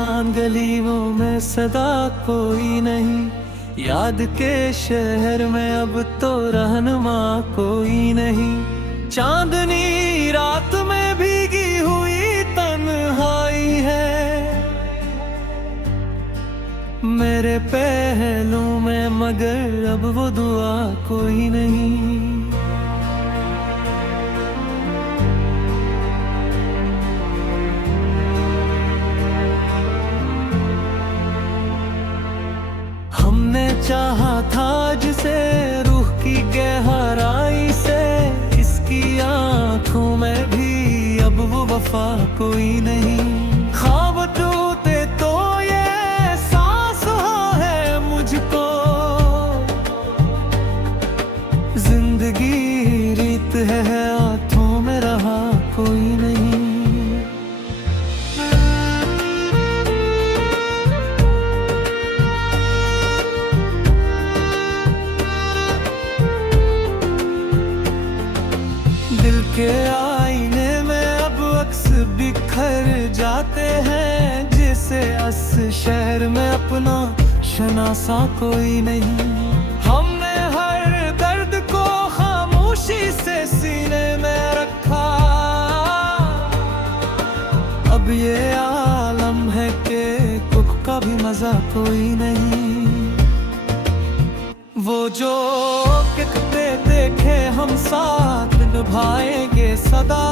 सुनसान गलियों में सदा कोई नहीं, याद के शहर में अब तो रहनुमा कोई नहीं। चांदनी रात में भीगी हुई तन्हाई है, मेरे पहलू में मगर अब वो दुआ कोई नहीं। हमने चाहा था जिसे रूह की गहराई से, इसकी आंखों में भी अब वो वफा कोई नहीं। ख्वाब टूटे तो ये एहसास हुआ है मुझको, जिंदगी रीत है हाथों में रहा कोई नहीं। दिल के आईने में अब अक्स बिखर जाते हैं, जिसे अस शहर में अपना शनासा कोई नहीं। हमने हर दर्द को खामोशी से सीने में रखा, अब ये आलम है कि कुक का भी मजा कोई नहीं। वो जो कहते देखे हम साथ निभाएंगे सदा,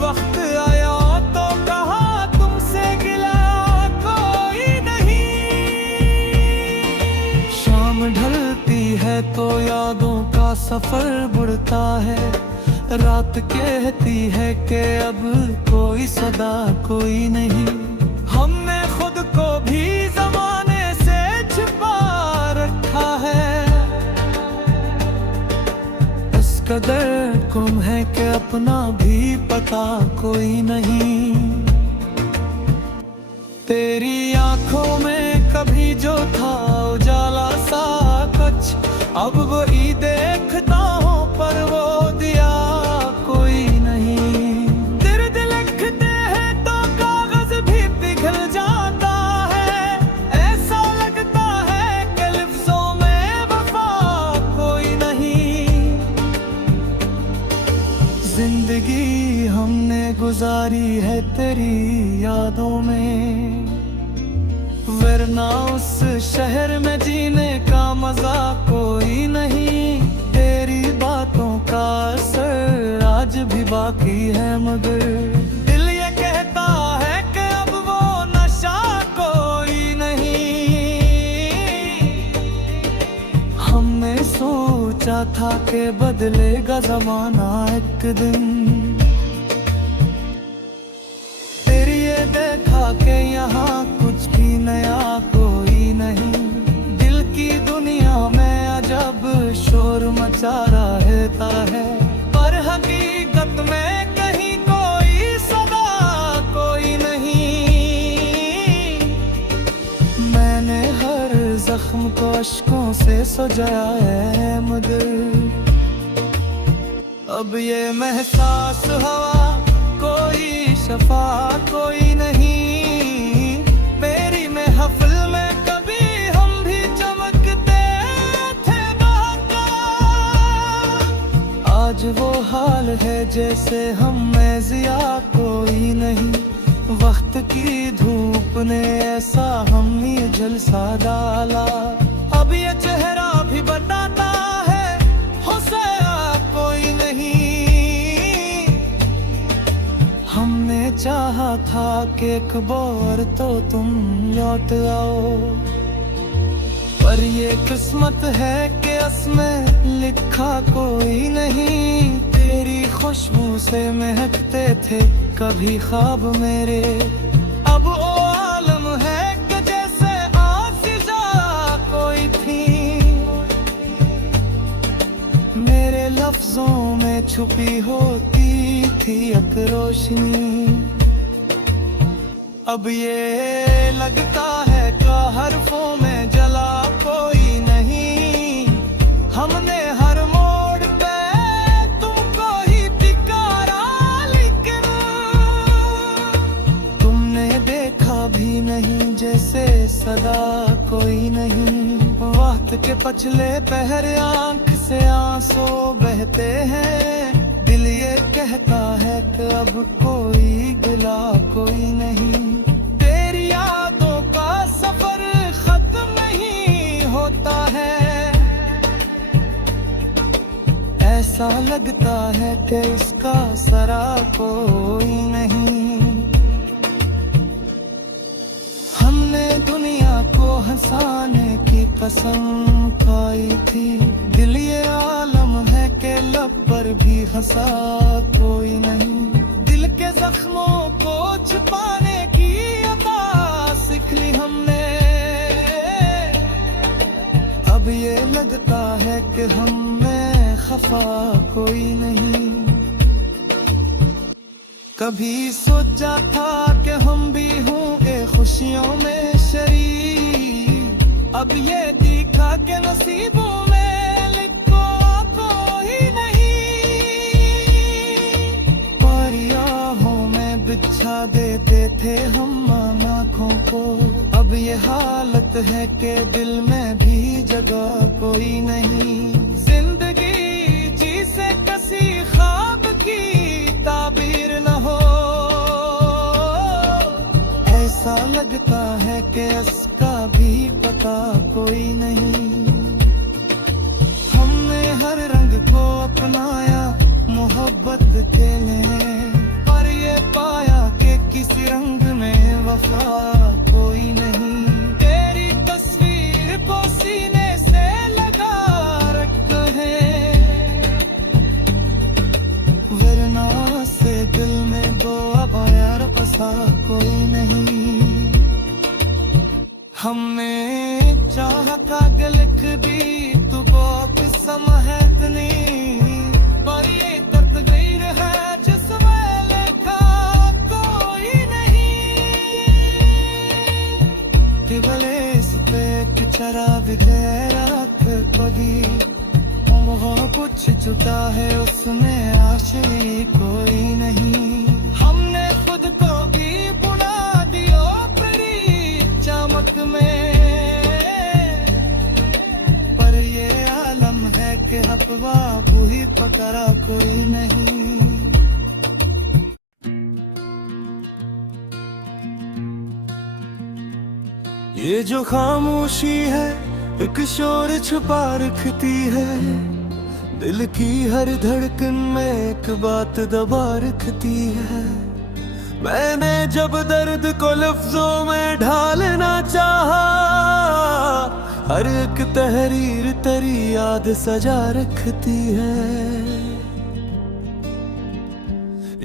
वक्त आया तो कहा तुमसे गिला कोई नहीं। शाम ढलती है तो यादों का सफर बुढ़ता है, रात कहती है कि अब कोई सदा कोई नहीं। हमने खुद को भी जमाने से छिपा रखा है, इस कदर गुम है कि अपना भी पता कोई नहीं। तेरी आंखों में कभी जो था उजाला सा कुछ, अब वही देखता हूँ पर वो दिया कोई नहीं। दर्द लिखते हैं तो कागज भी पिघल जाता है, ऐसा लगता है कि लफ्जों में वफा कोई नहीं। जिंदगी हमने गुजारी है तेरी यादों में, वरना उस शहर में जीने का मजा कोई नहीं। तेरी बातों का असर आज भी बाकी है, मगर दिल ये कहता है कि अब वो नशा कोई नहीं। हमने सोचा था कि बदलेगा जमाना एक दिन, तेरी ये देखा कि यहाँ कुछ भी नया कोई नहीं। दिल की दुनिया में अजब शोर मचा रहता है, पर हकीकत में कहीं कोई सदा कोई नहीं। मैंने हर जख्म को अश्कों से सजाया है, मगर अब ये महसास हवा कोई शफा कोई नहीं। मेरी महफिल में कभी हम भी चमकते थे बहका, आज वो हाल है जैसे हम में जिया कोई नहीं। वक्त की धूप ने ऐसा हमी झलसा डाला, अब ये चेहरा भी बताता है हुसैन कोई नहीं। हमने चाहा था कि एक बार तो तुम लौट आओ, पर ये किस्मत है कि इसमें लिखा कोई नहीं। तेरी खुशबू से महकते थे कभी ख्वाब मेरे, अब वो आलम है कि जैसे आसिज़ा कोई थी। मेरे लफ्जों में छुपी होती थी एक रोशनी, अब ये लगता है कि हरफों में जला कोई नहीं। हमने हर मोड़ पे तुमको ही पुकारा, लेकिन तुमने देखा भी के पछले पहर आंख से आंसू बहते हैं। दिल ये कहता है कि अब कोई गिला कोई नहीं। तेरी यादों का सफर खत्म नहीं होता है। ऐसा लगता है कि इसका सरा कोई नहीं। हमने दुनिया को हंसाने की कसम खाई थी। दिल ये आलम है कि लब पर भी हंसा कोई नहीं। दिल के जख्मों को छुपाने की अदा सीख ली हमने। अब ये लगता है कि हम में खफा कोई नहीं। कभी सोचा था कि हम भी होंगे खुशियों में शरीक। अब ये दिखा के नसीबों में लिखो कोई नहीं। परियाहों में बिछा देते थे हम आँखों को। अब ये हालत है कि दिल में भी जगह कोई नहीं। जिंदगी जी से किसी ख्वाब की ताबीर न हो। ऐसा लगता है कि इसका भी पता कोई नहीं। हमने हर रंग को अपनाया मोहब्बत के लिए। पर ये पाया कि किसी रंग में वफा कोई नहीं। तेरी तस्वीर को सीने से लगा रखते हैं। वरना से दिल में दो अब यार बसा कोई नहीं। हमने चाहा था कि लिख दी तू बहुत समहदनी। पर ये तकदीर है जिसमें लिखा कोई नहीं। कि भले इस पे एक चराग रात कभी वहाँ कुछ जुटा है उसमें आशिकी कोई नहीं। हमने खुद को भी बुला दिया तेरी चमक में। पर ये आलम है कि हक बाबू ही पकड़ा कोई नहीं। ये जो खामोशी है एक शोर छुपा रखती है। दिल की हर धड़कन में एक बात दबा रखती है। मैंने जब दर्द को लफ्जों में ढालना चाहा। हर एक तहरीर तेरी याद सजा रखती है।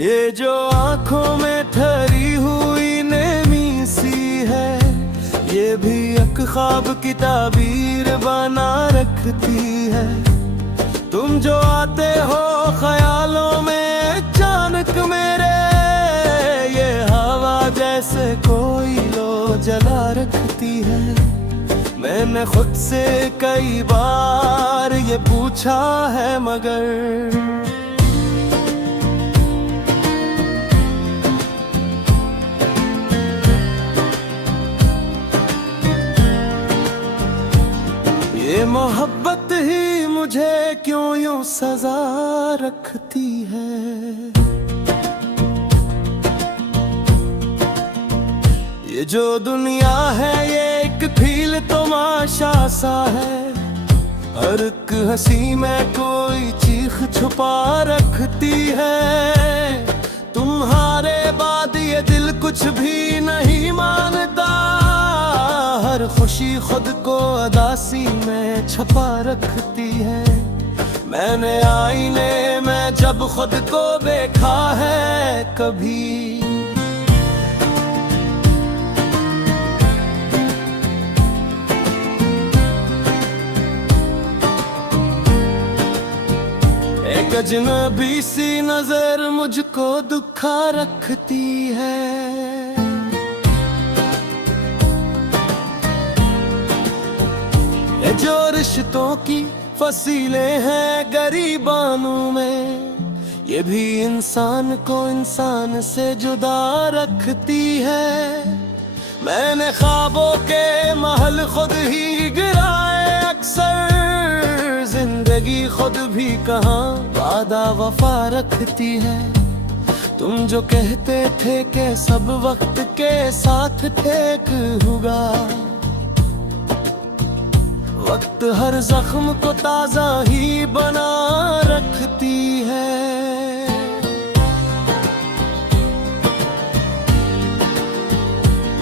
ये जो आंखों में ठहरी हुई नेमी सी है। ये भी एक ख्वाब की ताबीर बना रखती है। तुम जो आते हो ख्यालों में अचानक मेरे। ये हवा जैसे कोई लो जला रखती है। मैंने खुद से कई बार ये पूछा है मगर ये मोहब्बत ही मुझे क्यों यूं सजा रखती है। ये जो दुनिया है ये एक खेल तमाशा सा है। हर एक हंसी में कोई चीख छुपा रखती है। तुम्हारे बाद ये दिल कुछ भी नहीं मानता। हर खुशी खुद को अदासी में छुपा रखती है। मैंने आईने में जब खुद को देखा है कभी। एक अजनबी सी नजर मुझको दुखा रखती है। ये जो रिश्तों की फसीलें हैं गरीबानों में। ये भी इंसान को इंसान से जुदा रखती है। मैंने ख्वाबों के महल खुद ही गिराए अक्सर। जिंदगी खुद भी कहाँ वादा वफा रखती है। तुम जो कहते थे कि सब वक्त के साथ ठीक होगा, वक्त हर जख्म को ताजा ही बना रखती है।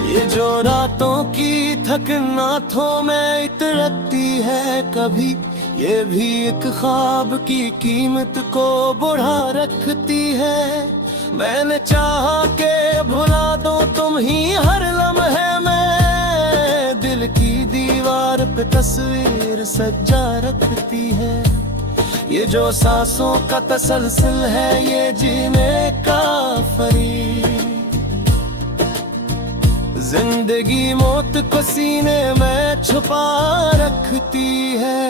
ये जो रातों की थकन नाथों में इतरती है कभी, ये भी एक ख्वाब की कीमत को बढ़ा रखती है। मैंने चाहा के भुला दो तुम ही हर लम्हे में, दिल की दीवार पे तस्वीर सजा रखती है। ये जो सांसों का तसलसल है, ये जीने का फरीब, जिंदगी मौत को सीने में छुपा रखती है।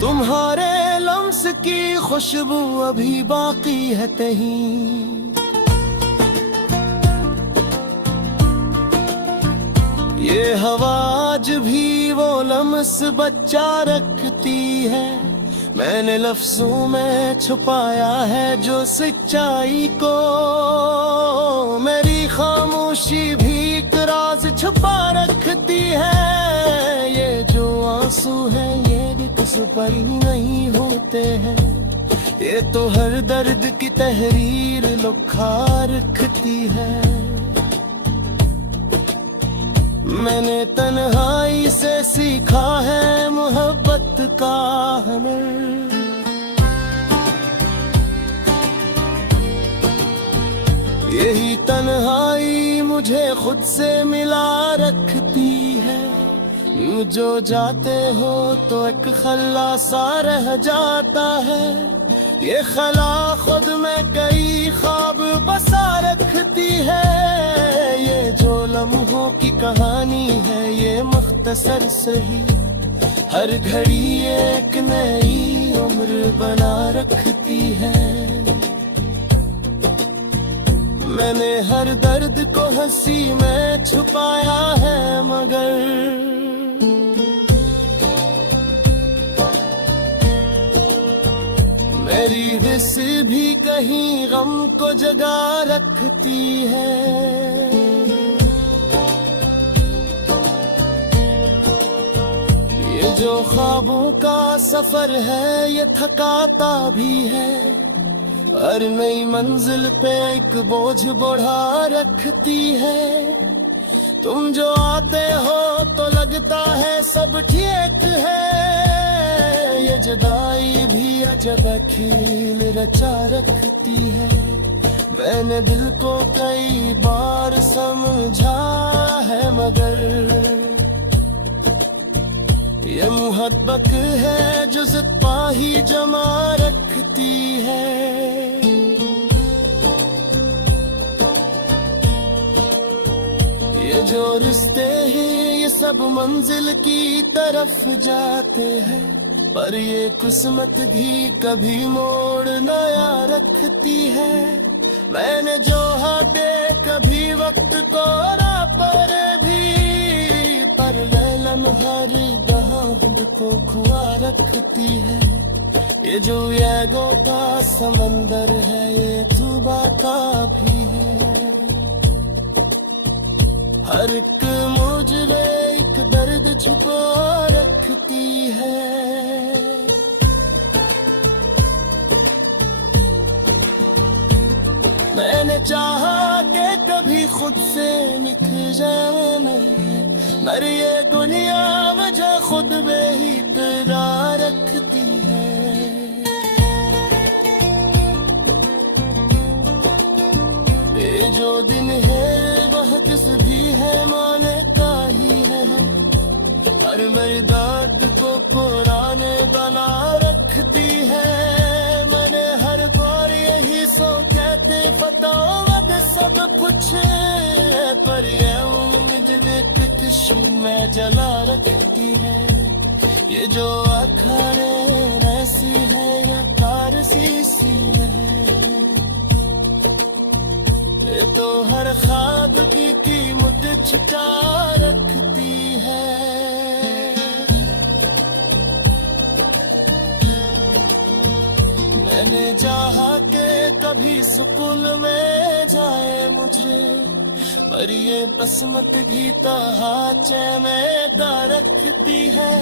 तुम्हारे लम्स की खुशबू अभी बाकी है कहीं, ये हवा आज भी वो लम्स बचा रखती है। मैंने लफ्जों में छुपाया है जो सच्चाई को, मेरी खामोशी भी एक राज छुपा रखती है। ये जो आंसू है ये भी किस पर ही नहीं होते हैं, ये तो हर दर्द की तहरीर लुका रखती है। मैंने तन्हाई से सीखा है मोहब्बत का हुनर, यही तन्हाई मुझे खुद से मिला रखती है। जो जाते हो तो एक खला सा रह जाता है, ये खला खुद में कई ख्वाब बसा रखती है। ये जो लम्हों की कहानी है ये मुख्तसर सही, हर घड़ी एक नई उम्र बना रखती है। मैंने हर दर्द को हंसी में छुपाया है, मगर मेरी हिस भी कहीं गम को जगा रखती है। ये जो ख्वाबों का सफर है ये थकाता भी है, हर नई मंजिल पे एक बोझ बढ़ा रखती है। तुम जो आते हो तो लगता है सब ठीक है, ये जुदाई भी अजब खेल रचा रखती है। मैंने दिल को कई बार समझा है, मगर ये मोहब्बत है जो ज़िद्दा ही जमा रखती है। ये जो रिश्ते हैं ये सब मंजिल की तरफ जाते हैं, पर ये किस्मत भी कभी मोड़ नया रखती है। मैंने जो हाथे कभी वक्त को ना पर भी, पर वैलन हर बहादुर को खुआ रखती है। ये जो यागों का समंदर है ये जुबा का भी है, हर एक मुझ में एक दर्द छुपा रखती है। मैंने चाहा कि कभी खुद से मिट जाऊं मैं, मगर ये दुनिया वजह खुद में ही करार रखती है। ये जो दिन है वह किस भी है माने का ही है, हर मेरे दर्द को पुराने बना रखती है। मैंने हर बार यही सोचा थे फतावत सब कुछ है, पर ये उम्मीद किस्म में जला रखती है। ये जो अखाड़े ऐसी है या कारसी सी है, ये तो हर ख्वाब की कीमत छुपा रखती है। मैंने चाहा के कभी सुकून में जाए मुझे, पर ये बसमत भी तहाचे में का रखती है।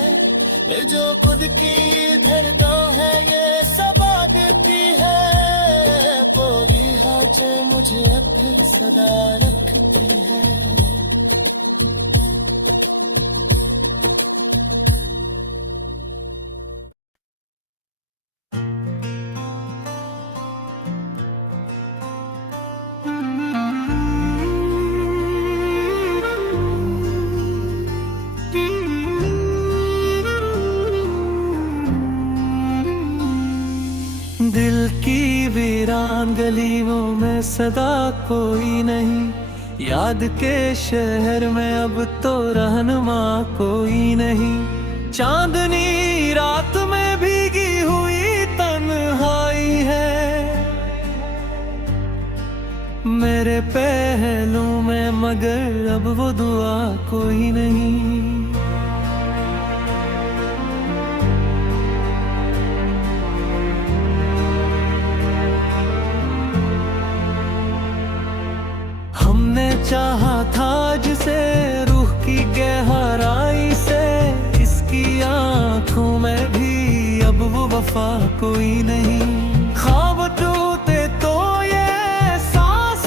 ये जो खुद की धड़कन है ये सबा देती है, बोली हाचे मुझे फिर सदा रखती है। दिल की वीरान गलियों में सदा कोई नहीं, याद के शहर में अब तो रहनुमा कोई नहीं। चांदनी रात में भीगी हुई तन्हाई है, मेरे पहलू में मगर अब वो दुआ कोई नहीं। हमने चाहा था जिसे रूह की गहराई से, इसकी आंखों में भी अब वो वफा कोई नहीं। ख्वाब टूटे तो ये सांस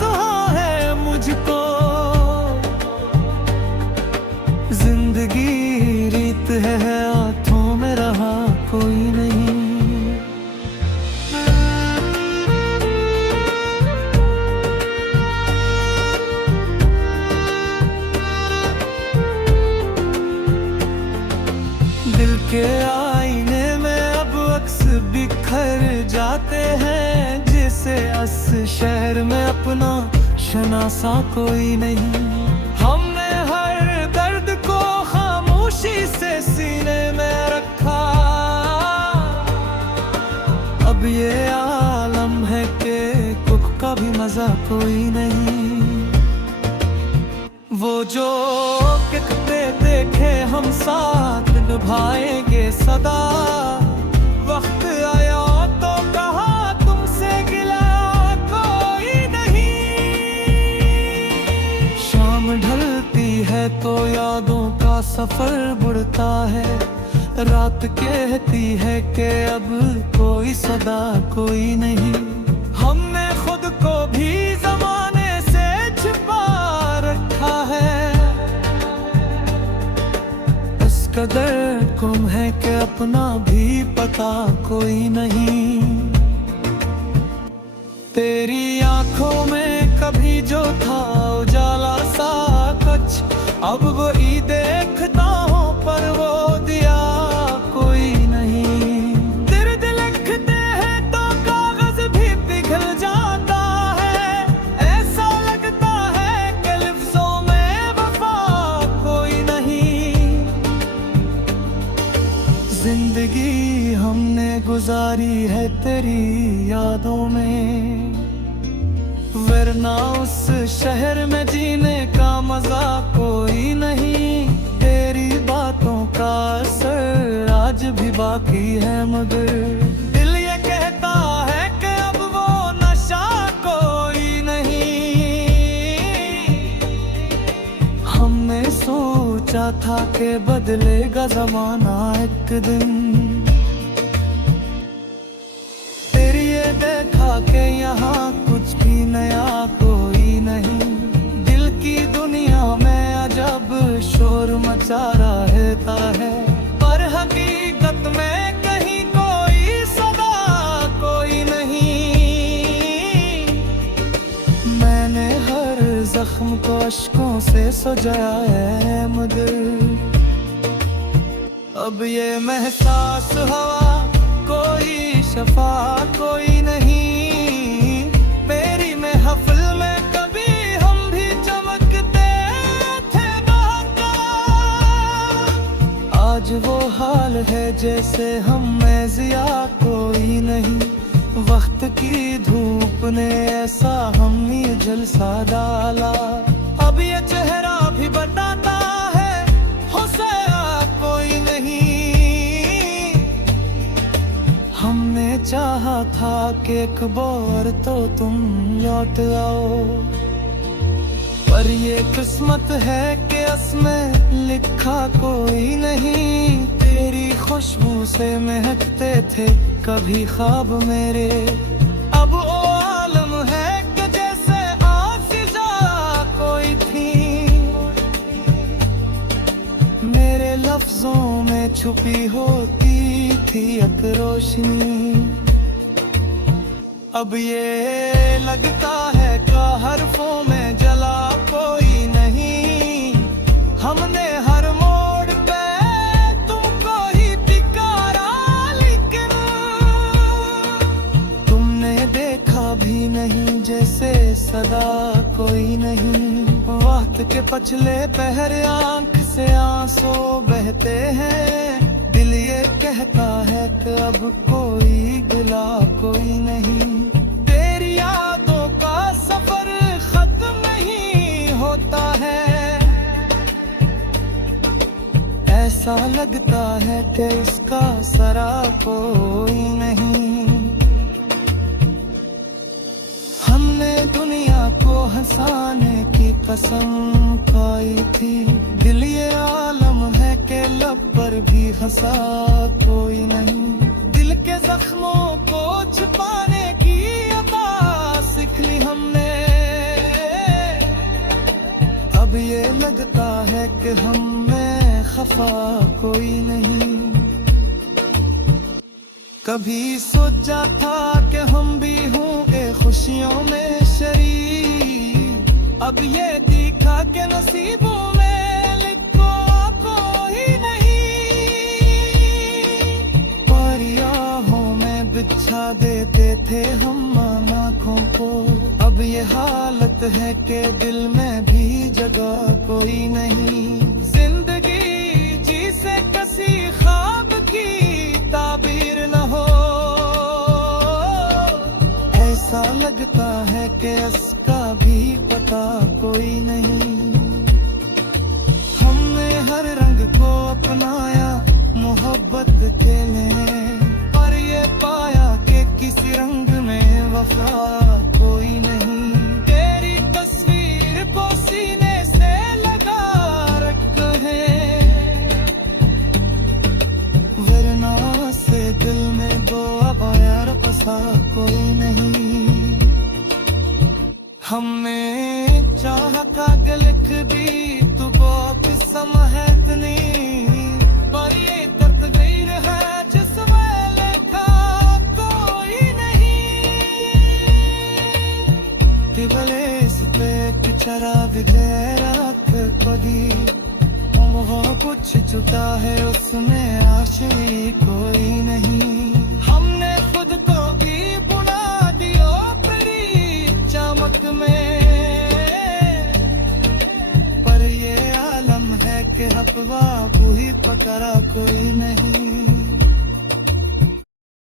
है मुझको, जिंदगी रीत है हाथों में रहा कोई नहीं। दिल के आईने में अब अक्स बिखर जाते हैं, जिसे अस शहर में अपना शनासा कोई नहीं। हमने हर दर्द को खामोशी से सीने में रखा, अब ये आलम है कि कुक का भी मजा कोई नहीं। वो जो कहते देखे हम साथ निभाएंगे सदा, वक्त आया तो कहा तुमसे गिला कोई नहीं। शाम ढलती है तो यादों का सफर बुढ़ता है, रात कहती है कि अब कोई सदा कोई नहीं। हमने खुद को भी जमाने से छिपा रखा है, इस कदर गुम है कि अपना भी पता कोई नहीं। तेरी आंखों में कभी जो था उजाला सा कुछ, अब वही देखता हूँ पर वो दिया कोई नहीं। दर्द लिखते हैं तो कागज भी पिघल जाता है, ऐसा लगता है कि लफ्जों में वफा कोई नहीं। जिंदगी हमने गुजारी है तेरी यादों में, वरना उस शहर में जीने का मजा कोई नहीं। तेरी बातों का असर आज भी बाकी है, मगर दिल ये कहता है कि अब वो नशा कोई नहीं। हमने सोचा था कि बदलेगा जमाना एक दिन, तेरी ये देखा कि यहाँ कुछ भी नया कोई नहीं। दिल की दुनिया में अजब शोर मचा रहता है, पर हकीकत में कहीं कोई सदा कोई नहीं। मैंने हर जख्म को अश्कों से सजाया है, मगर अब ये महसास हवा कोई शफा कोई नहीं। मेरी महफिल में कभी हम भी चमकते थे बहका, आज वो हाल है जैसे हम में जिया कोई नहीं। वक्त की धूप ने ऐसा हम ही जलसा डाला, अब ये चेहरा चाहा था कि एक बार तो तुम लौट आओ, पर ये किस्मत है कि इसमें लिखा कोई नहीं। तेरी खुशबू से महकते थे कभी ख्वाब मेरे, अब वो आलम है कि जैसे आसिज़ा कोई थी। मेरे लफ्जों में छुपी होती थी एक रोशनी, अब ये लगता है कि हरफों में जला कोई नहीं। हमने हर मोड़ पे तुमको ही पुकारा, लेकिन तुमने देखा भी नहीं जैसे सदा कोई नहीं। वक्त के पछले पहर आंख से आंसू बहते हैं, दिल ये कहता है कि अब कोई गिला कोई नहीं। तेरी यादों का सफर खत्म नहीं होता है, ऐसा लगता है कि इसका सरा कोई नहीं। हमने दुनिया को हंसाने की कसम खाई थी, दिल ये आलम है कि लब पर भी हंसा कोई नहीं। दिल के जख्मों को छुपाने की अदा सीख ली हमने, अब ये लगता है कि हम में खफा कोई नहीं। कभी सोचा था कि हम भी होंगे खुशियों में शरीक, अब ये दिखा के नसीबों में लिखो कोई नहीं। परियाहों में बिछा देते थे हम आँखों को, अब ये हालत है कि दिल में भी जगह कोई नहीं। जिंदगी जी से किसी ख्वाब की ताबीर न हो, ऐसा लगता है कि इसका भी पता कोई नहीं। हमने हर रंग को अपनाया मोहब्बत के लिए, पर ये पाया कि किसी रंग में वफा कोई नहीं। तेरी तस्वीर को सीने से लगा रखा है, वरना से दिल में दो अब यार बसा कोई नहीं। हमने चाहा था कि लिख दी तू बहुत समहतनी, पर ये तकदीर है जिसमें लिखा कोई नहीं। तिबले इस पे चराग रात पगी, वो कुछ छुटा है उसमें आशिकी कोई नहीं। हमने खुद को भी बुना दिया परी चमक में, पर ये आलम है कि हकवा कोई पकड़ा कोई नहीं।